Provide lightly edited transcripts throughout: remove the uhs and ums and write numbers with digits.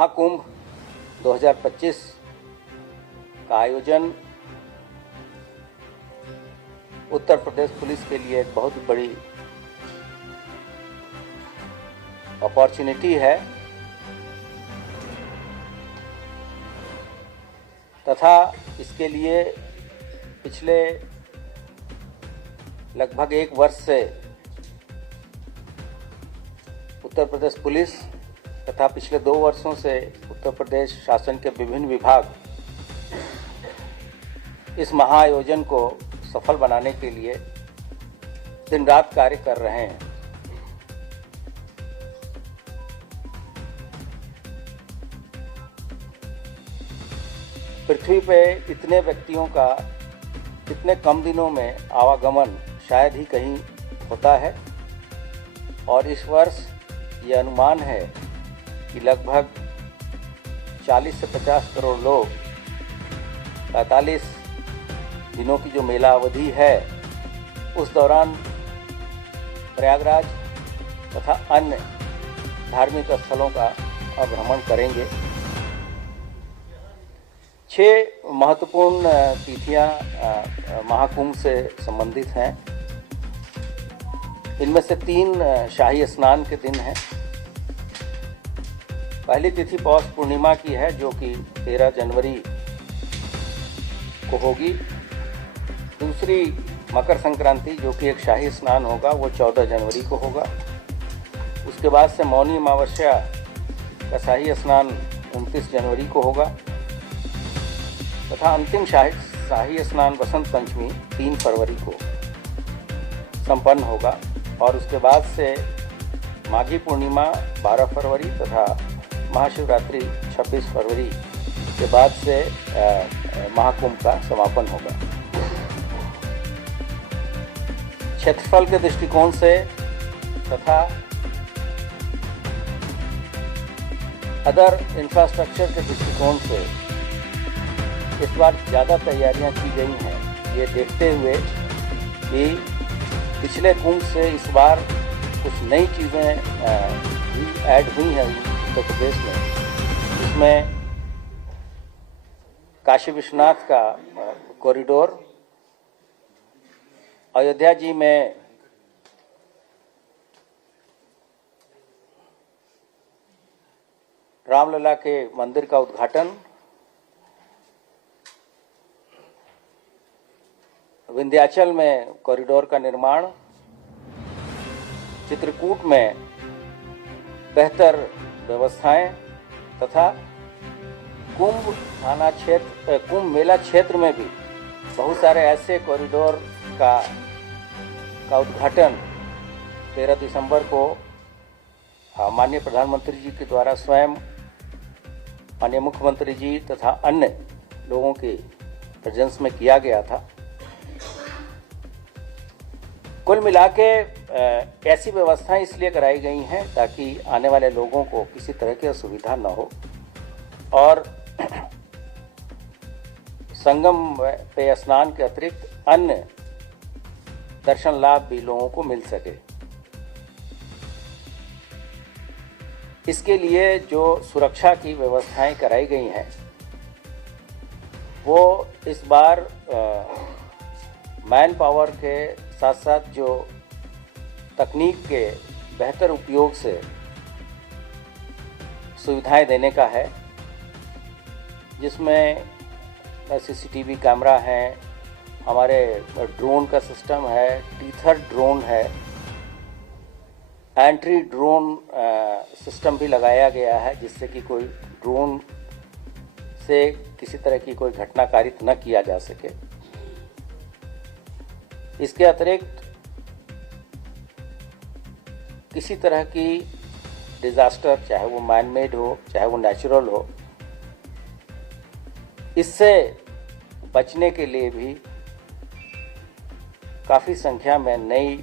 महाकुंभ 2025 का आयोजन उत्तर प्रदेश पुलिस के लिए एक बहुत बड़ी अपॉर्चुनिटी है तथा इसके लिए पिछले लगभग 1 वर्ष से उत्तर प्रदेश पुलिस तथा पिछले 2 वर्षों से उत्तर प्रदेश शासन के विभिन्न विभाग इस महाआयोजन को सफल बनाने के लिए दिन रात कार्य कर रहे हैं। पृथ्वी पे इतने व्यक्तियों का इतने कम दिनों में आवागमन शायद ही कहीं होता है और इस वर्ष ये अनुमान है कि लगभग 40 से 50 करोड़ लोग 45 दिनों की जो मेला अवधि है उस दौरान प्रयागराज तथा अन्य धार्मिक स्थलों का भ्रमण करेंगे। 6 महत्वपूर्ण तिथियां महाकुंभ से संबंधित हैं। इनमें से 3 शाही स्नान के दिन हैं। पहली तिथि पौष पूर्णिमा की है जो कि 13 जनवरी को होगी। दूसरी मकर संक्रांति जो कि एक शाही स्नान होगा वो 14 जनवरी को होगा। उसके बाद से मौनी अमावस्या का शाही स्नान 29 जनवरी को होगा तथा अंतिम शाही स्नान वसंत पंचमी 3 फरवरी को संपन्न होगा और उसके बाद से माघी पूर्णिमा 12 फरवरी तथा महाशिवरात्रि 26 फरवरी के बाद से महाकुंभ का समापन होगा। क्षेत्रफल के दृष्टिकोण से तथा अदर इंफ्रास्ट्रक्चर के दृष्टिकोण से इस बार ज़्यादा तैयारियां की गई हैं। ये देखते हुए कि पिछले कुंभ से इस बार कुछ नई चीज़ें भी ऐड हुई हैं उत्तर प्रदेश में। इसमें काशी विश्वनाथ का कॉरिडोर, अयोध्या जी में रामलला के मंदिर का उद्घाटन, विंध्याचल में कॉरिडोर का निर्माण, चित्रकूट में बेहतर व्यवस्थाएं तथा कुंभ मेला क्षेत्र में भी बहुत सारे ऐसे कॉरिडोर का उद्घाटन 13 दिसंबर को माननीय प्रधानमंत्री जी के द्वारा स्वयं माननीय मुख्यमंत्री जी तथा अन्य लोगों के प्रेजेंस में किया गया था। कुल मिला के ऐसी व्यवस्थाएं इसलिए कराई गई हैं ताकि आने वाले लोगों को किसी तरह की असुविधा न हो और संगम पे स्नान के अतिरिक्त अन्य दर्शन लाभ भी लोगों को मिल सके। इसके लिए जो सुरक्षा की व्यवस्थाएं कराई गई हैं वो इस बार मैन पावर के साथ साथ जो तकनीक के बेहतर उपयोग से सुविधाएं देने का है, जिसमें सीसीटीवी कैमरा है, हमारे ड्रोन का सिस्टम है, टीथर ड्रोन है, एंट्री ड्रोन सिस्टम भी लगाया गया है जिससे कि कोई ड्रोन से किसी तरह की कोई घटना कारित न किया जा सके। इसके अतिरिक्त किसी तरह की डिज़ास्टर, चाहे वो मैन मेड हो चाहे वो नेचुरल हो, इससे बचने के लिए भी काफ़ी संख्या में नई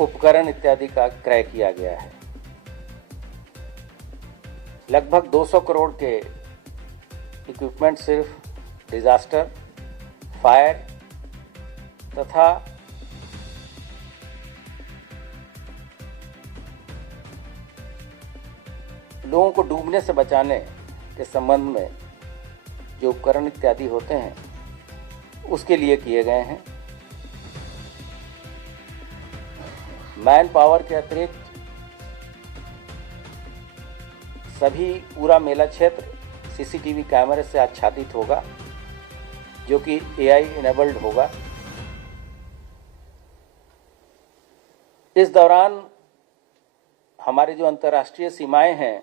उपकरण इत्यादि का क्रय किया गया है। लगभग 200 करोड़ के इक्विपमेंट सिर्फ डिजास्टर, फायर तथा लोगों को डूबने से बचाने के संबंध में जो उपकरण इत्यादि होते हैं उसके लिए किए गए हैं। मैन पावर के अतिरिक्त सभी पूरा मेला क्षेत्र सीसीटीवी कैमरे से आच्छादित होगा, जो कि एआई इनेबल्ड होगा। इस दौरान हमारे जो अंतर्राष्ट्रीय सीमाएं हैं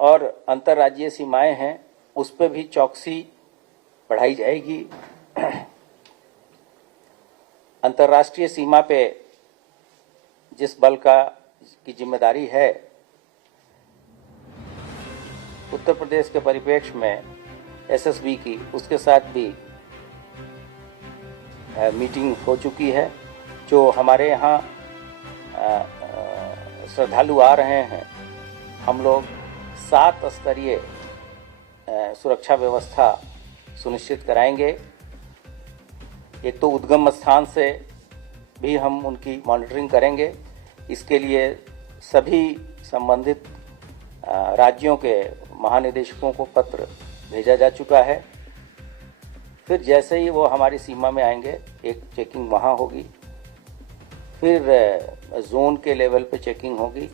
और अंतर्राज्यीय सीमाएं हैं उस पर भी चौकसी बढ़ाई जाएगी। अंतर्राष्ट्रीय सीमा पे जिस बल की जिम्मेदारी है, उत्तर प्रदेश के परिप्रेक्ष्य में एसएसबी की, उसके साथ भी मीटिंग हो चुकी है। जो हमारे यहाँ श्रद्धालु आ रहे हैं, हम लोग 7 स्तरीय सुरक्षा व्यवस्था सुनिश्चित कराएंगे। एक तो उद्गम स्थान से भी हम उनकी मॉनिटरिंग करेंगे। इसके लिए सभी संबंधित राज्यों के महानिदेशकों को पत्र भेजा जा चुका है। फिर जैसे ही वो हमारी सीमा में आएंगे, एक चेकिंग वहाँ होगी, फिर जोन के लेवल पे चेकिंग होगी,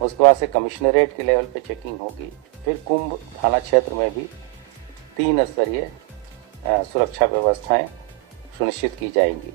उसके बाद से कमिश्नरेट के लेवल पे चेकिंग होगी, फिर कुंभ थाना क्षेत्र में भी 3 स्तरीय सुरक्षा व्यवस्थाएं सुनिश्चित की जाएंगी।